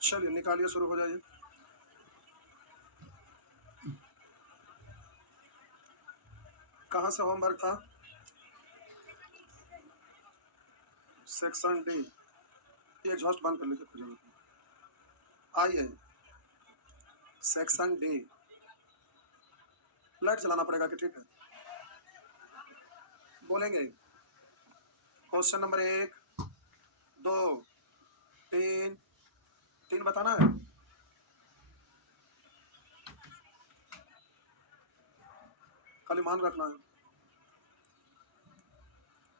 चलिए निकालिए, शुरू हो जाइए। कहाँ से होमवर्क था? Section D. ये एग्जॉस्ट बंद कर लीजिए, कोई जरूरत नहीं। आइए, सेक्शन डी। लाइट चलाना पड़ेगा कि ठीक है? बोलेंगे। Question number 1, 2, 3। 3 बताना है। खाली मान रखना है।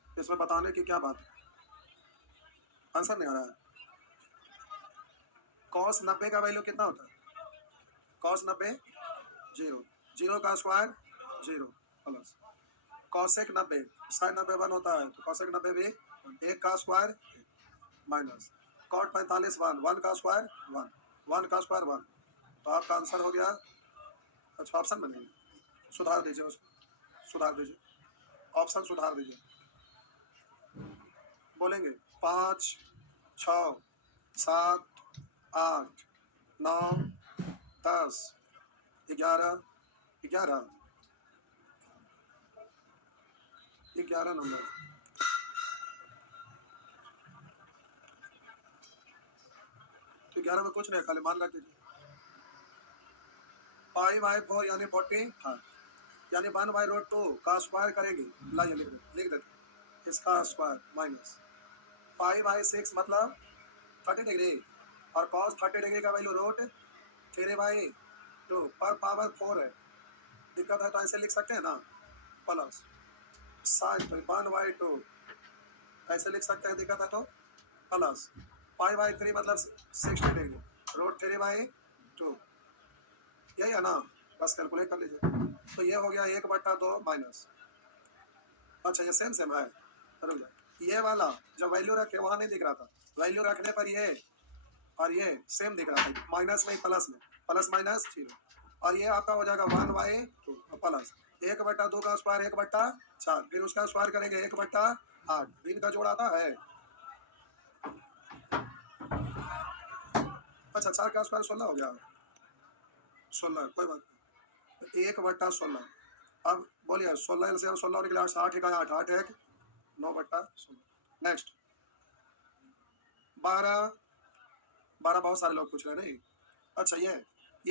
इसमें बताने की क्या बात है? आंसर नहीं आ रहा है। कॉस 90 का वैल्यू कितना होता है? कॉस 90 0। 0 का स्क्वायर 0 प्लस कॉसेक 90 साइन 90 1 होता है, तो कॉसेक 90 भी 1 का स्क्वायर माइनस कॉट 45 1। 1 का स्क्वायर 1। 1 का स्क्वायर 1। तो आपका आंसर हो गया। अच्छा, ऑप्शन में नहीं, सुधार दीजिए उसको, सुधार दीजिए, ऑप्शन सुधार दीजिए। बोलेंगे 5, 6, 7, 8, 9, 10, 11, 11 नंबर। तो 11 में कुछ नहीं, खाली मान रख दीजिए। 5/4 यानी 45, यानी 1/√2 का स्क्वायर करेंगे। लाइए लिख देते, इसका स्क्वायर माइनस 5/6 मतलब 30 डिग्री, और कॉस 30 डिग्री का वैल्यू √3/2 पर पावर 4 है। दिक्कत है तो ऐसे लिख सकते हैं ना, प्लस साइन 1/2 ऐसे लिख सकते हैं, दिक्कत है तो प्लस 5/3 मतलब 60 डिग्री √3/2, यही है ना? बस कैलकुलेट कर लीजिए। तो ये हो गया 1/2 माइनस। अच्छा, ये सेम सेम है, रुक जाए। ये वाला जब वैल्यू रखे वहां नहीं दिख रहा था, वैल्यू रखने पर ये और ये सेम दिख रहा था, माइनस में प्लस में, प्लस माइनस 0। और ये आपका हो जाएगा 1/2 प्लस 1/2 का स्क्वायर 1/4, फिर उसका स्क्वायर करेंगे 1/8। दिन का जोड़ आता है। अच्छा, 4 का स्क्वायर 16 हो गया। 16 कोई बात नहीं, 1/16। अब बोलिए 16 से 16 निकले 8, 8 का 8, 8 1 9/16। नेक्स्ट 12। 12 बहुत सारे लोग पूछ रहे हैं नहीं। अच्छा, ये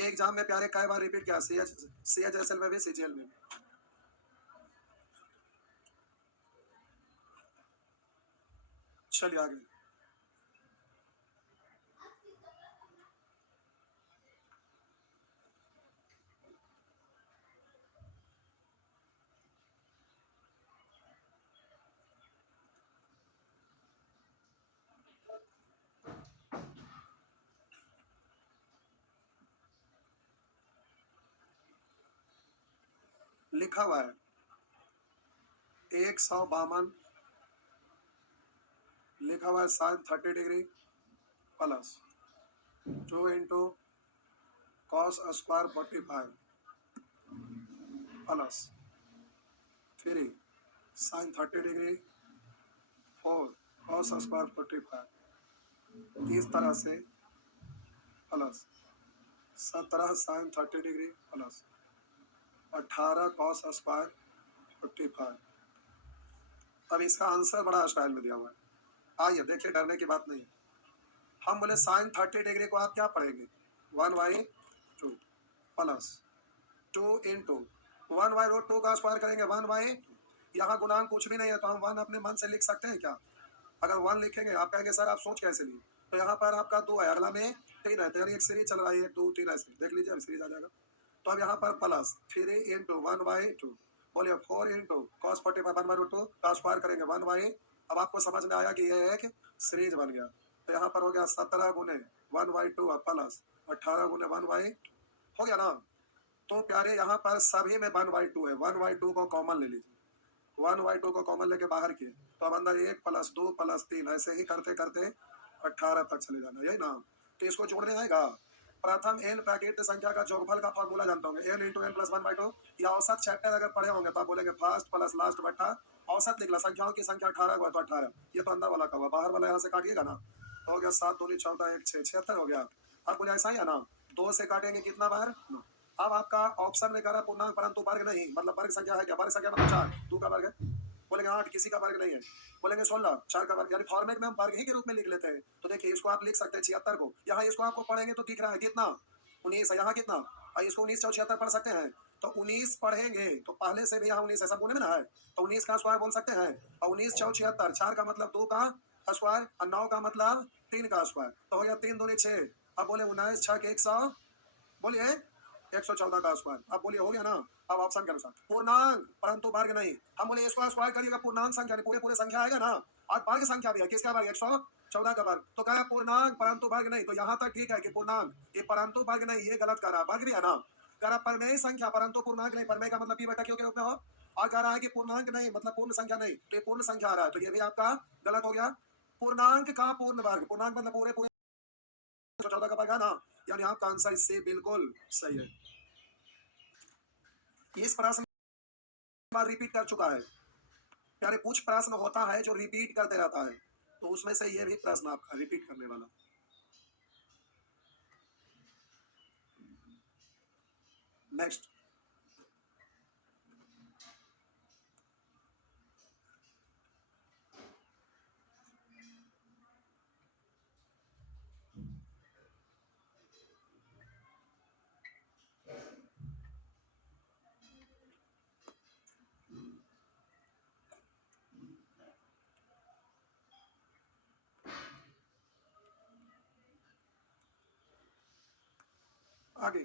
एग्जाम में प्यारे कई बार रिपीट किया, CHSL में भी, CGL में भी। चलिए आगे। लिखा हुआ है 152, लिखा हुआ है sine 30 degree plus 2 into cos square 45 plus 3 sine 30 degree 4 cos square 45। इस तरह से plus 17 sine 30 degree plus 18 cos square 45। अब इसका आंसर बड़ा स्टाइल में दिया हुआ है, आइए देखिए, डरने की बात नहीं है। हम बोले साइन 30 डिग्री को आप क्या पढ़ेंगे, 1/2 प्लस 2 इंटू 1/√2 का स्क्वायर करेंगे 1/2। यहाँ गुणांक कुछ भी नहीं है, तो हम 1 अपने मन से लिख सकते हैं क्या? अगर 1 लिखेंगे, आप कहेंगे सर आप सोच कैसे लिए, तो यहाँ पर आपका 2 है, अगला में 3 है, तो यानी एक सीरीज चल रहा है, 1 2 3 ऐसे देख लीजिए, अब सीरीज आ जाएगा। तो अब यहाँ पर प्लस 3 इंटू 1/2, बोलिए 4 इंटू कॉस 45 1/√2 का स्क्वायर करेंगे 1/2। अब आपको समझ में आया कि ये एक सीरीज बन गया। तो यहाँ पर हो गया 17 गुने 1/2 प्लस 18 गुने 1/2, हो गया ना? तो प्यारे यहाँ पर सभी में 1/2 है, 1/2 को कॉमन ले लीजिए, 1/2 को कॉमन लेके बाहर किए, तो अब अंदर 1 प्लस 2 प्लस 3 ऐसे ही करते करते 18 तक चले जाना, यही ना? तो इसको जोड़ने आएगा। प्रथम n प्राकृत संख्या का जोगफल का फॉर्मूला जानता होंगे, n इंटू एन प्लस 1/2। या औसत चैप्टर अगर पढ़े होंगे तो आप बोलेंगे फर्स्ट प्लस लास्ट बट्टा औसत निकला, संख्याओं की संख्या 18 हुआ तो 18, ये तो अंदर वाला का हुआ, बाहर वाला यहाँ से काटिएगा ना, तो हो गया 7 दूनी 14 1 6 76 हो गया। अब बोले ऐसा ही है ना, 2 से काटेंगे कितना बार 9। अब आपका ऑप्शन में करा पूर्णांक परंतु वर्ग नहीं, मतलब वर्ग संख्या है क्या, वर्ग संख्या मतलब 4, 2 का वर्ग है, बोलेंगे 8 किसी का वर्ग नहीं है, बोलेंगे 16 4 का वर्ग, यानी फॉर्मेट में हम वर्ग ही के रूप में लिख लेते हैं। तो देखिए इसको आप लिख सकते हैं 76 को, यहाँ इसको आपको पढ़ेंगे तो दिख रहा है कितना 19 है, यहाँ कितना, और इसको 19 चौ 76 पढ़ सकते हैं। तो 19 पढ़ेंगे तो पहले से भी यहाँ 19 ऐसा बोलने में ना है, तो 19 का स्क्वायर बोल सकते हैं, और 19 चौ 76, 4 का मतलब 2 का स्क्वायर और 9 का मतलब 3 का स्क्वायर, तो हो गया 3 दूनी 6। अब बोले 19 6 के 100, बोलिए 114 का स्क्वायर। अब बोलिए हो गया ना। अब ऑप्शन के अनुसार पूर्णांक परंतु वर्ग नहीं, हम बोले इसको स्क्वायर करिएगा पूर्णांक संख्या पूरे पूरे संख्या आएगा ना, और वर्ग संख्या भी है, किसका वर्ग 114 का वर्ग, तो कहा पूर्णांक परंतु वर्ग नहीं, तो यहाँ तक ठीक है कि पूर्णांक, ये परंतु वर्ग नहीं, ये गलत करा, वर्ग भी है ना, कह रहा परमेय संख्या परंतु पूर्णांक नहीं, परमेय का मतलब पी बटा क्यू के रूप में हो, और कह रहा है कि पूर्णांक नहीं मतलब पूर्ण संख्या नहीं, तो ये पूर्ण संख्या आ रहा है, तो ये भी आपका गलत हो गया। पूर्णांक का पूर्ण वर्ग, पूर्णांक मतलब पूरे पूरे 114 का वर्ग है ना, यानी आपका आंसर इससे बिल्कुल सही है। इस प्रश्न बार रिपीट कर चुका है, यानी कुछ प्रश्न होता है जो रिपीट करते रहता है, तो उसमें से ये भी प्रश्न आपका रिपीट करने वाला। नेक्स्ट, आगे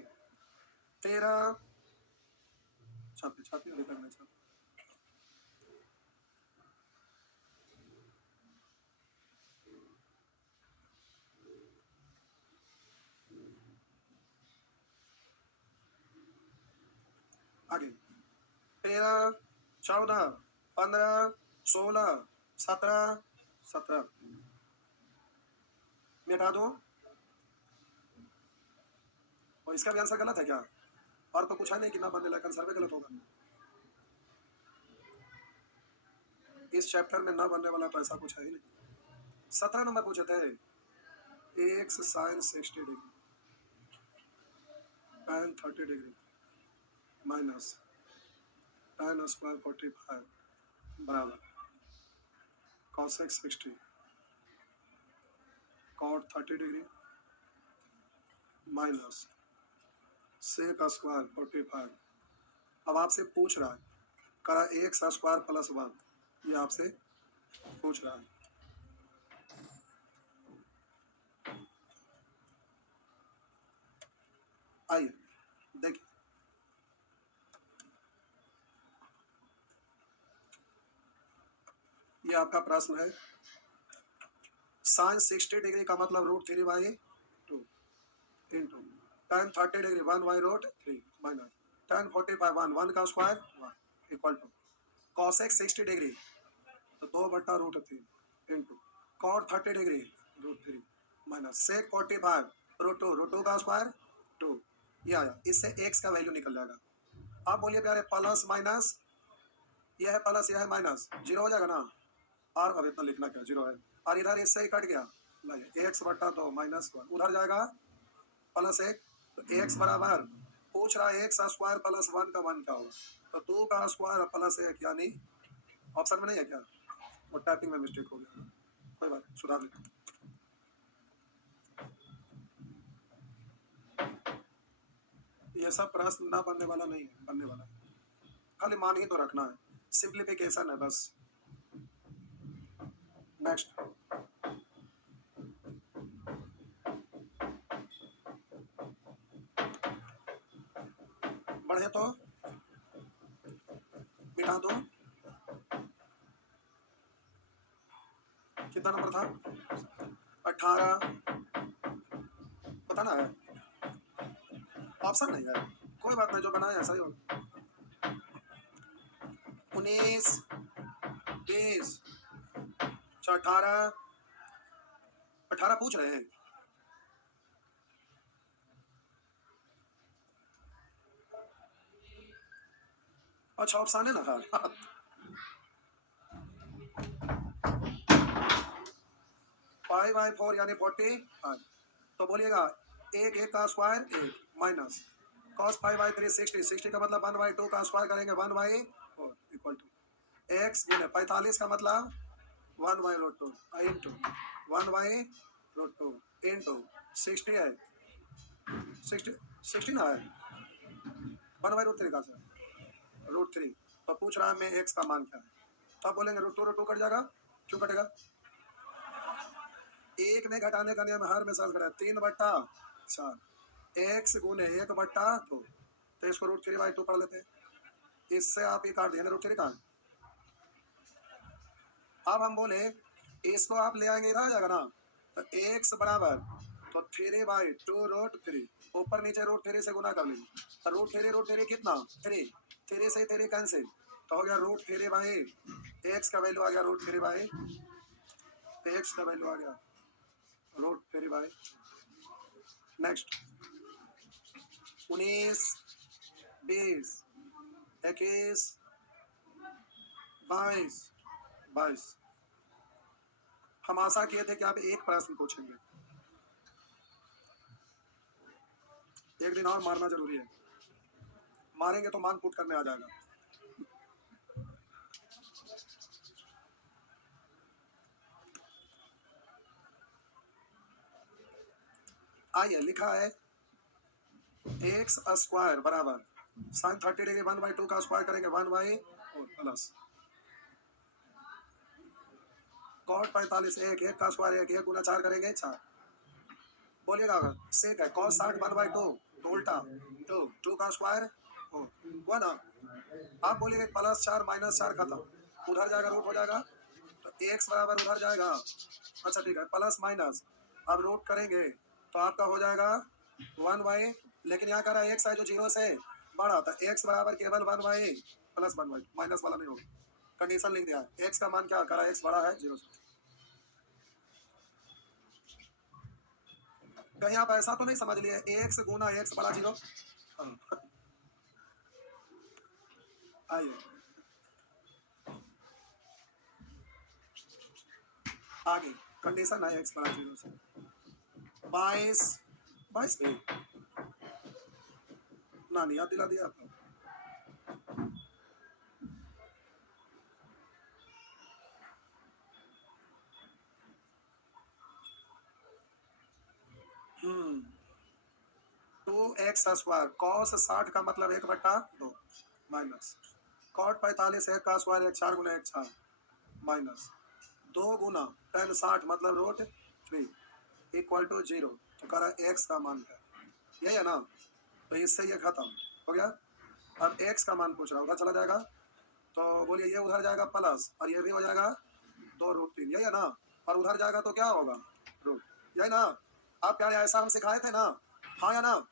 13 छापे छापे अभी करना छापे। आगे 13 14 15 16 17 17 मिटा दो, और इसका भी आंसर गलत है क्या, और तो कुछ है नहीं कि ना बनने लगा, आंसर भी गलत होगा। इस चैप्टर में ना बनने वाला तो ऐसा कुछ है ही नहीं। 17 नंबर पूछे थे, X sine 60 degree tan 30 degree minus tan square 45 बराबर cosec 60 cot 30 degree minus sec square 45। अब आपसे पूछ रहा है, करा एक्स स्क्वायर प्लस 1, ये आपसे पूछ रहा है। आइए देखिए, ये आपका प्रश्न है, साइन 60 डिग्री का मतलब √3/2 into tan 30 degree 1/√3 minus tan 45 1 का square 1 equal to cosec 60 degree तो 2/√3 into cot 30 degree √3 minus sec 45 √2 का स्क्वायर 2, ये आया, इससे x का वैल्यू निकल जाएगा। अब बोलिए प्यारे प्लस माइनस, ये है प्लस ये है माइनस, जीरो हो जाएगा ना, और अब इतना लिखना क्या, जीरो है, और इधर इससे ही कट गया, x/2 माइनस 1 उधर जाएगा प्लस 1, तो x बराबर पूछ रहा है एक्स स्क्वायर प्लस 1 का 1 क्या होगा, तो 2 का स्क्वायर प्लस 1, यानी ऑप्शन में नहीं है क्या, वो टाइपिंग में मिस्टेक हो गया, कोई बात सुधार लेते। ये सब प्रश्न ना बनने वाला नहीं है, बनने वाला है, खाली मान ही तो रखना है, सिंप्लीफिकेशन है बस। नेक्स्ट, बढ़े तो मिटा दो, कितना नंबर था, 18, बताना है, ऑप्शन नहीं है, कोई बात नहीं, जो बनाया है सही होगा। 19 20 18 18 पूछ रहे हैं, अच्छा ऑप्शन है ना था 5/4 यानी 45। तो बोलिएगा एक एक का स्क्वायर एक माइनस cos 5/3 60 का मतलब 1/2 का स्क्वायर करेंगे 1/4 इक्वल टू x गुने 45 का मतलब 1/√2 इंटू 1/√2 इंटू 60 है 60 ना है 1/√3 का सर √3। तो पूछ रहा है मैं x का मान क्या है, तो आप बोलेंगे √2 कट जाएगा। क्यों कटेगा? एक में घटाने का नियम हर में साथ घटा 3/4 x गुने 1/2 तो इसको √3/2 पढ़ लेते हैं। इससे आप ये काट दिए √3 का। अब हम बोले इसको आप ले आएंगे इधर आ जाएगा ना, तो x बराबर तो 3/2 ऊपर नीचे √3 से गुना कर लेंगे। √3 कितना 3 3 से 3 कैंसिल तो हो गया √3/x का वैल्यू आ गया √3/x का वैल्यू आ गया √3/। नेक्स्ट 19 20 21 22 हम आशा किए थे कि आप एक प्रश्न पूछेंगे। एक दिन और मारना जरूरी है, मारेंगे तो मान पुट करने आ जाएगा। आइए लिखा है एक्स स्क्वायर बराबर साइन 30 डिग्री 1/2 का स्क्वायर करेंगे 1/4 प्लस कॉट 45 एक का स्क्वायर एक गुना 4 करेंगे 4। बोलिएगा सेक है कॉस 60 1/2 तो उल्टा 2 का स्क्वायर 1। आप बोलिएगा +4 -4 खत्म, उधर जाएगा रूट हो जाएगा तो एक्स बराबर उधर जाएगा। अच्छा ठीक है प्लस माइनस अब रूट करेंगे तो आपका हो जाएगा 1/, लेकिन यहाँ कह रहा है एक्स है जो 0 से बड़ा था एक्स बराबर केवल 1/, प्लस 1/, माइनस वाला नहीं होगा। कंडीशन लिख दिया है एक्स का मान क्या करा एक्स बड़ा है 0 से। कहीं आप ऐसा तो नहीं समझ लिए एक्स गुना एक्स बड़ा 0। आइए आगे कंडीशन है एक्स बड़ा 0 से 22 में नानी याद दिला दिया आपको। टू एक्स स्क्वायर कॉस 60 का मतलब 1/2 माइनस कॉट 45 एक का स्क्वायर 1 4 गुना 1 4 माइनस 2 गुना tan 60 मतलब √3 इक्वल टू 0। तो कह रहा एक्स का मान क्या यही है ना, तो इससे ये खत्म हो गया। अब एक्स का मान पूछ रहा उधर चला जाएगा तो बोलिए ये उधर जाएगा प्लस और ये भी हो जाएगा 2√3 यही है ना, और उधर जाएगा तो क्या होगा रूट यही ना। आप क्या ऐसा हम सिखाए थे ना, हाँ या ना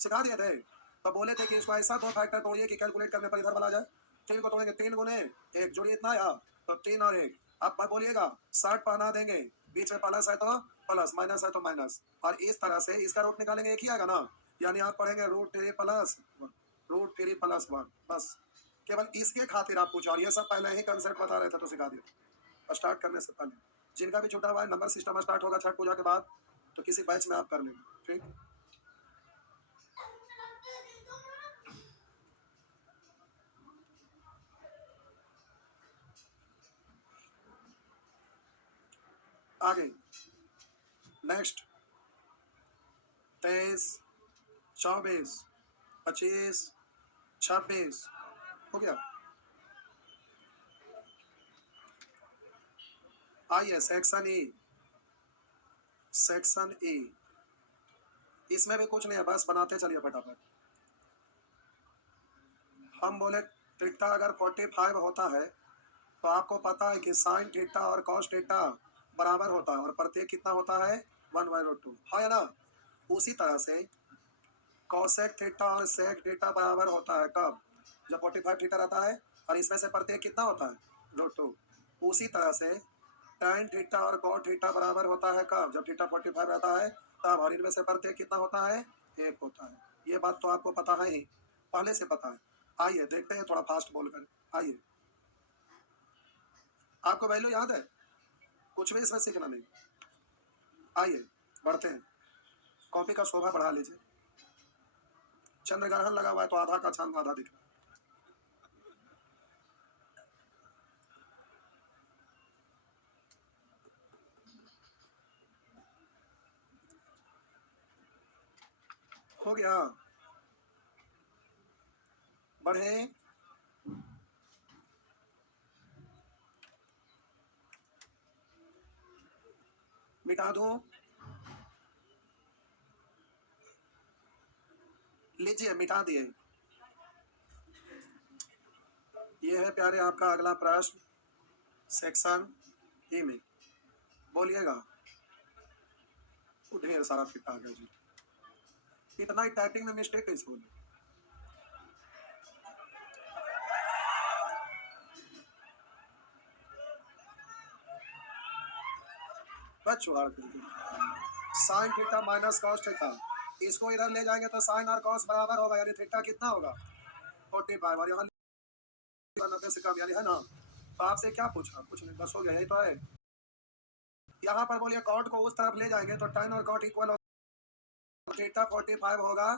सिखा दिए थे। तो बोले थे कि इसको ऐसा दो फैक्टर तोड़िए कि कैलकुलेट करने पर इधर वाला जाए। 3 को तोड़ेंगे 3 गुने 1 जोड़िए इतना आया तो 3 और 1। अब बोलिएगा 60 बना देंगे बीच में प्लस है तो प्लस माइनस है तो माइनस, और इस तरह से इसका रूट निकालेंगे एक ही आएगा ना, यानी आप पढ़ेंगे √3 प्लस 1 बस। केवल इसके खातिर आप पूछा और ये सब पहले ही कंसेप्ट बता रहे थे तो सिखा दिया स्टार्ट करने से पहले। जिनका भी छूटा हुआ है नंबर सिस्टम स्टार्ट होगा छठ पूजा के बाद तो किसी बैच में आप कर लेंगे ठीक। आगे नेक्स्ट 23 24 25 26 हो गया। आइए सेक्शन ई इसमें भी कुछ नहीं है बस बनाते चलिए फटाफट। हम बोले थीटा अगर 45 होता है तो आपको पता है कि साइन थीटा और कॉस थीटा बराबर होता है और प्रत्येक कितना होता है 1/√2 है ना। उसी तरह से कॉसेक थीटा और सेक थीटा बराबर होता है कब, जब 45 थीटा रहता है और इसमें से प्रत्येक कितना होता है √2। उसी तरह से tan थीटा और cot थीटा बराबर होता है कब, जब थीटा 45 रहता है तब, और इनमें से प्रत्येक कितना होता है 1 होता है। ये बात तो आपको पता है ही, पहले से पता है। आइए देखते हैं थोड़ा फास्ट बोलकर। आइए आपको वैल्यू याद है, कुछ भी इसमें सीखना नहीं। आइए बढ़ते हैं, कॉपी का शोभा बढ़ा लीजिए। चंद्रग्रहण लगा हुआ है तो आधा का चांद आधा दिख रहा है। हो गया, बढ़े, मिटा दो, लीजिए मिटा दिए। ये है प्यारे आपका अगला प्रश्न सेक्शन ई में, बोलिएगा। ढेर सारा फिट आ गया जी, इतना ही टाइपिंग में मिस्टेक कैसे हो गई? बस जुगाड़ कर दिया। Sine theta minus cos theta, इसको इधर ले जाएंगे तो साइन और कॉस बराबर होगा, यानी थीटा कितना होगा 45 और यहाँ 90 से कम, यानी है ना। तो आपसे क्या पूछा, कुछ नहीं, बस हो गया, यही तो है। यहाँ पर बोलिए कॉट को उस तरफ ले जाएंगे तो tan और कॉट इक्वल होगा, थीटा 45 होगा।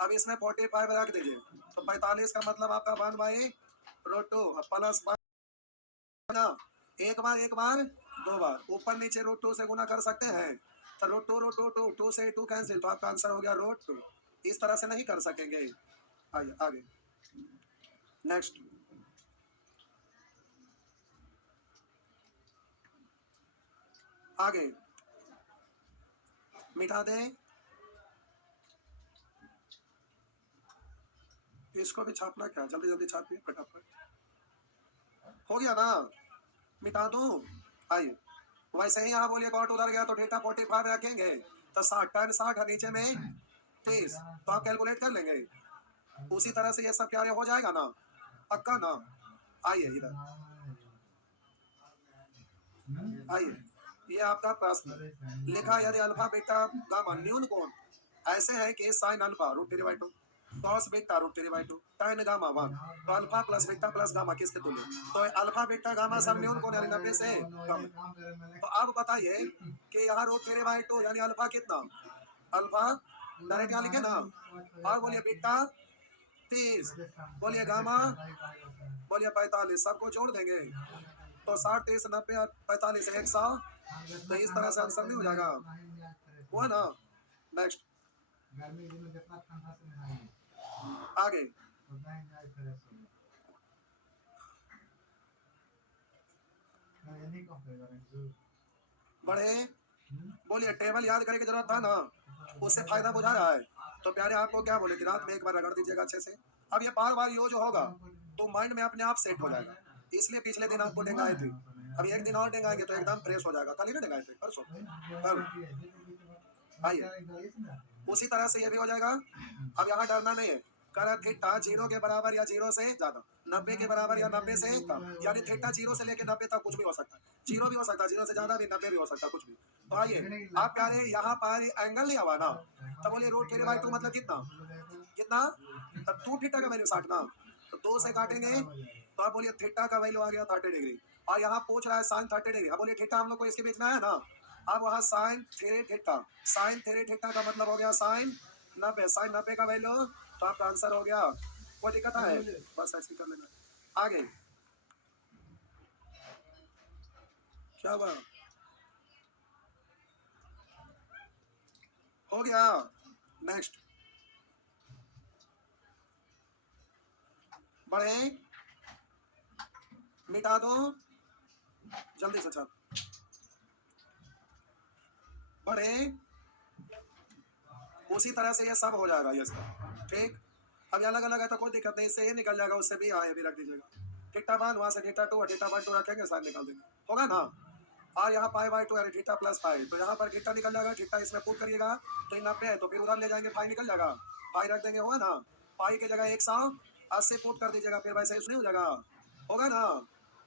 अब इसमें 45 रख दीजिए तो 45 का मतलब आपका 1/√2 प्लस ना, एक बार दो बार ऊपर नीचे √2 से गुना कर सकते हैं, तो √2 से 2 कैंसिल, तो आपका आंसर हो गया √2। इस तरह से नहीं कर सकेंगे। आइए आगे, नेक्स्ट, आगे मिटा दें, इसको भी छापना क्या, जल्दी जल्दी छापिए फटाफट। हो गया ना, मिटा दूं। आइए, वैसे ही यहाँ बोलिए कॉट उधर गया तो थीटा 45 रखेंगे, तो 60 tan 60 है, नीचे में 30, तो आप कैलकुलेट कर लेंगे। उसी तरह से ये सब प्यारे हो जाएगा ना, पक्का ना। आइए इधर, आइए, ये आपका प्रश्न लिखा, यदि अल्फा बीटा गामा न्यून कोण ऐसे है कि sine alpha √3/2, cos beta √3/2, tan gamma 1, तो alpha plus beta plus gamma किसके तुल्य, तो अल्फा बीटा गामा सब न्यून कोण यानी 90 से कम। तो अब बताइए कि यहाँ √3/2 यानी अल्फा कितना, अल्फा डायरेक्ट यहाँ लिखे ना, और बोलिए बीटा 30, बोलिए गामा, बोलिए 45, सबको जोड़ देंगे तो 60 30 90 और 45 100, तो इस तरह से आंसर नहीं हो जाएगा, हुआ ना। नेक्स्ट, आगे बढ़े, बोलिए टेबल याद करने की जरूरत था ना, उससे फायदा बुझा रहा है। तो प्यारे आपको क्या बोले कि रात में एक बार रगड़ दीजिएगा अच्छे से। अब ये बार बार यूज होगा तो माइंड में अपने आप सेट हो जाएगा, इसलिए पिछले दिन आपको डेंगाए थे, अब एक दिन और डेंगाएंगे तो एकदम फ्रेश हो जाएगा। कल ही ना डेंगाए थे, परसों, कल। आइए, उसी तरह से ये भी हो जाएगा। अब यहाँ डरना नहीं है, कर थीटा 0 के बराबर या 0 से ज्यादा, 90 के बराबर या 90 से कम, यानी थीटा 0 से लेके 90 तक कुछ भी हो सकता है, 0 भी हो सकता है, 0 से ज्यादा भी, 90 भी हो सकता है, कुछ भी। तो आइए, आप कह रहे यहाँ पर एंगल लिया हुआ ना, तो बोलिए √3/2 मतलब कितना, कितना, तब 2 थीटा का वैल्यू 60 ना, तो 2 से काटेंगे तो आप बोलिए थीटा का वैल्यू आ गया 30 डिग्री, और यहाँ पूछ रहा है साइन 30 डिग्री। अब बोलिए थीटा हम लोग को इसके बीच में आया ना, अब वहाँ साइन 3 थीटा, साइन 3 थीटा का मतलब हो गया साइन 90, साइन 90 का वैल्यू, तो आपका आंसर हो गया। कोई दिक्कत है, बस ऐसे कर लेना। आगे क्या हुआ, हो गया। नेक्स्ट, बढ़े, मिटा दो, जल्दी से चल, बढ़े, उसी तरह से ये सब हो जाएगा ये सब, ठीक। अब अलग अलग है तो कोई दिक्कत नहीं, इससे ये निकल जाएगा, उससे भी आए भी रख दीजिएगा, थीटा 1 वहां से थीटा 2 थीटा 2 रखेंगे, साइन निकाल देंगे, होगा ना। और यहाँ π/2 यानी थीटा प्लस पाई, तो यहाँ पर थीटा निकल जाएगा, थीटा इसमें पुट करिएगा तो 90 है, तो फिर उधर ले जाएंगे पाई निकल जाएगा, पाई रख देंगे, होगा ना। पाई की जगह 180 पुट कर दीजिएगा, फिर वैसे नहीं हो जाएगा, होगा ना।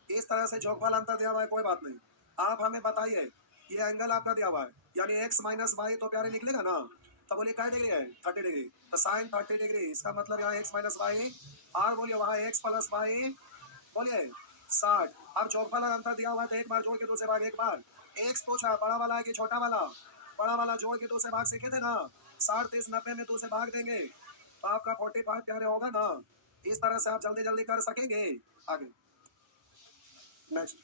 इस तरह से जोगफल अंतर दिया हुआ है, कोई बात नहीं। आप हमें बताइए, ये एंगल आपका दिया हुआ है यानी x माइनस वाई, तो प्यारे निकलेगा ना। तो बोलिए क्या डिग्री है 30 डिग्री, तो साइन 30 डिग्री, इसका मतलब यहाँ x माइनस वाई, और बोलिए वहाँ x प्लस वाई, बोलिए 60। अब चौक वाला अंतर दिया हुआ है तो एक बार जोड़ के दूसरे भाग, एक बार एक्स पूछा बड़ा वाला है कि छोटा वाला, बड़ा वाला जोड़ के 2 से भाग सीखे थे ना, 60 30 90 में 2 से भाग देंगे तो आपका 45 प्यारे होगा ना। इस तरह से आप जल्दी जल्दी कर सकेंगे। आगे नेक्स्ट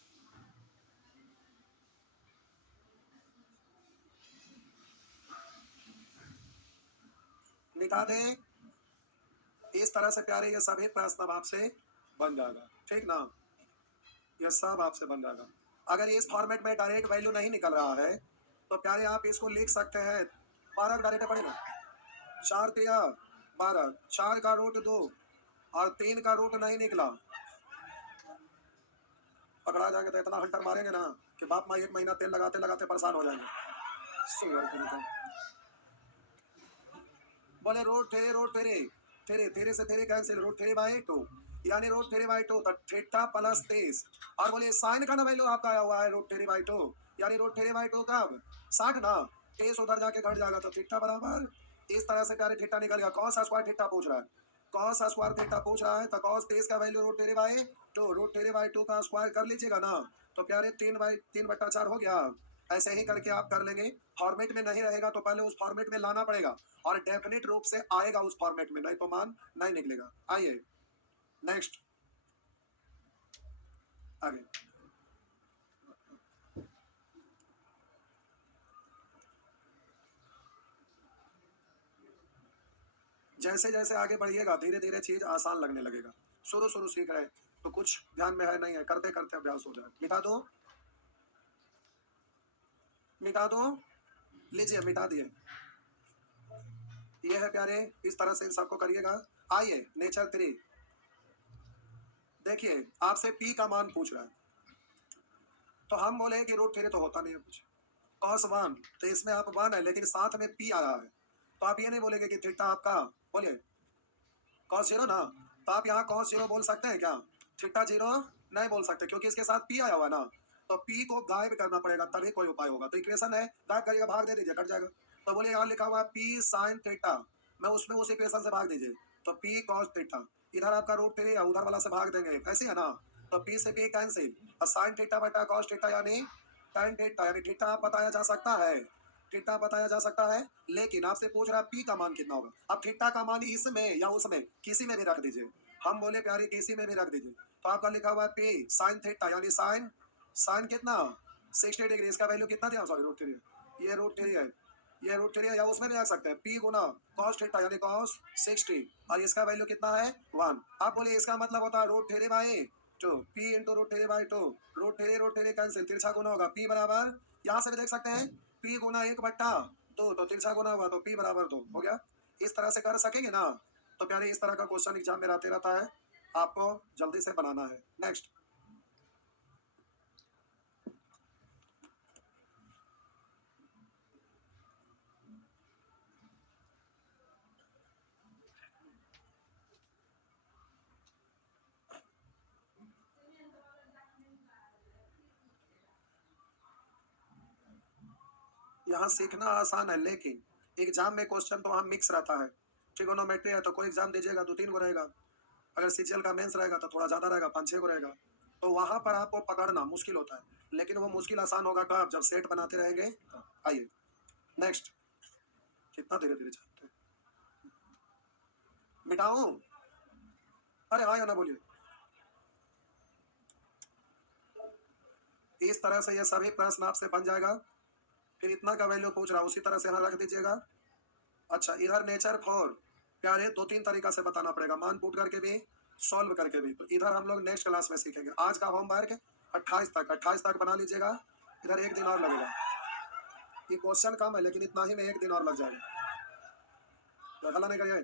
मिटा दें। इस तरह से प्यारे ये सभी प्रश्न अब आपसे बन जाएगा, ठीक ना, ये सब आपसे बन जाएगा। अगर इस फॉर्मेट में डायरेक्ट वैल्यू नहीं निकल रहा है तो प्यारे आप इसको लिख सकते हैं 12 डायरेक्ट पड़ेगा, 4 तिया 12, 4 का रूट 2 और 3 का रूट नहीं निकला, पकड़ा जाएंगे तो इतना हंटर मारेंगे ना कि बाप माँ 1 महीना तेल लगाते लगाते परेशान हो जाएंगे। सुअर के निकल बोले रूट थेरे थेरे थेरे से three cancel, root three by 2 यानी रूट थेरे बाई 2 तो थीटा प्लस 30 और बोलिए साइन का ना वैल्यू आपका आया हुआ है रूट थेरे बाई 2 यानी रूट थेरे बाई 2 कब 60 ना, 30 उधर जाके घट जाएगा तो थीटा बराबर इस तरह से प्यारे थीटा निकल गया। कौन सा स्क्वायर थीटा पूछ रहा है, कौन सा स्क्वायर थीटा पूछ रहा है तो कॉस 30 का value root three by 2, root three by 2 का स्क्वायर कर लीजिएगा ना तो प्यारे 3/4 हो गया। ऐसे ही करके आप कर लेंगे। फॉर्मेट में नहीं रहेगा तो पहले उस फॉर्मेट में लाना पड़ेगा और डेफिनेट रूप से आएगा उस फॉर्मेट में, नहीं तो मान नहीं निकलेगा। आइए नेक्स्ट आगे जैसे जैसे आगे बढ़िएगा धीरे धीरे चीज आसान लगने लगेगा। शुरू शुरू सीख रहे तो कुछ ध्यान में है नहीं है, करते करते अभ्यास हो जाए। मिटा दो मिटा दो, लीजिए मिटा दिए। ये है प्यारे, इस तरह से इन सबको करिएगा। आइए नेचर 3 देखिए आपसे पी का मान पूछ रहा है तो हम बोले कि रूट थ्री तो होता नहीं है कुछ, कॉस 1 तो इसमें आप 1 है लेकिन साथ में पी आ रहा है तो आप ये नहीं बोलेंगे कि थीटा आपका बोलिए कॉस 0 ना, तो आप यहाँ कॉस 0 बोल सकते हैं क्या, थीटा 0 नहीं बोल सकते क्योंकि इसके साथ पी आया हुआ ना, तो पी को गायब करना पड़ेगा तभी कोई उपाय होगा। तो इक्वेशन है गायब करिएगा, भाग दे दीजिए कट जाएगा। तो बोलिए यहाँ लिखा हुआ है पी साइन थीटा, मैं उसमें उस इक्वेशन से भाग दीजिए तो पी कॉस थीटा, इधर आपका रूट 3 है उधर वाला से भाग देंगे कैसे है ना, तो पी से पी कैंसिल और साइन थीटा बटा कॉस थीटा यानी tan थीटा, यानी थीटा आप बताया जा सकता है, थीटा बताया जा सकता है लेकिन आपसे पूछ रहा है पी का मान कितना होगा। अब थीटा का मान इसमें या उसमें किसी में भी रख दीजिए, हम बोले प्यारे किसी में भी रख दीजिए तो आपका लिखा हुआ है पी साइन थीटा यानी साइन साइन कितना 60 डिग्री, इसका वैल्यू कितना दिया सॉरी रूट 3, ये रूट 3 है, ये रूट 3 है या उसमें भी रख सकते हैं पी गुना कॉस थीटा यानी कॉस 60 और इसका वैल्यू कितना है 1। आप बोले इसका मतलब होता है रूट 3 बाई 2 पी into root 3 by 2, root 3 cancel, तिरछा गुना होगा पी बराबर, यहाँ से भी देख सकते हैं पी गुना 1/2 तो तिरछा गुना हुआ तो पी बराबर 2 हो गया। इस तरह से कर सकेंगे ना, तो प्यारे इस तरह का क्वेश्चन एग्जाम में आते रहता है, आपको जल्दी से बनाना है। नेक्स्ट यहाँ सीखना आसान है लेकिन एग्जाम में क्वेश्चन तो वहाँ मिक्स रहता है। ट्रिगोनोमेट्री है तो कोई एग्जाम दीजिएगा 2 3 को रहेगा, अगर सीजीएल का मेंस रहेगा तो थोड़ा ज़्यादा रहेगा 5 6 को रहेगा, तो वहाँ पर आपको पकड़ना मुश्किल होता है लेकिन वो मुश्किल आसान होगा कब जब सेट बनाते रहेंगे। आइए नेक्स्ट, कितना धीरे धीरे चलते हैं, मिटाऊं, अरे हाँ या ना बोलिए। इस तरह से ये सभी प्रश्न आपसे बन जाएगा, फिर इतना का वैल्यू पूछ रहा उसी तरह से यहाँ रख दीजिएगा। अच्छा इधर नेचर 4 प्यारे 2 3 तरीका से बताना पड़ेगा, मान पुट करके भी सॉल्व करके भी, तो इधर हम लोग नेक्स्ट क्लास में सीखेंगे। आज का होमवर्क 28 तक बना लीजिएगा, इधर 1 दिन और लगेगा, ये क्वेश्चन कम है लेकिन इतना ही में 1 दिन और लग जाएगा, तो हल्ला नहीं करिए।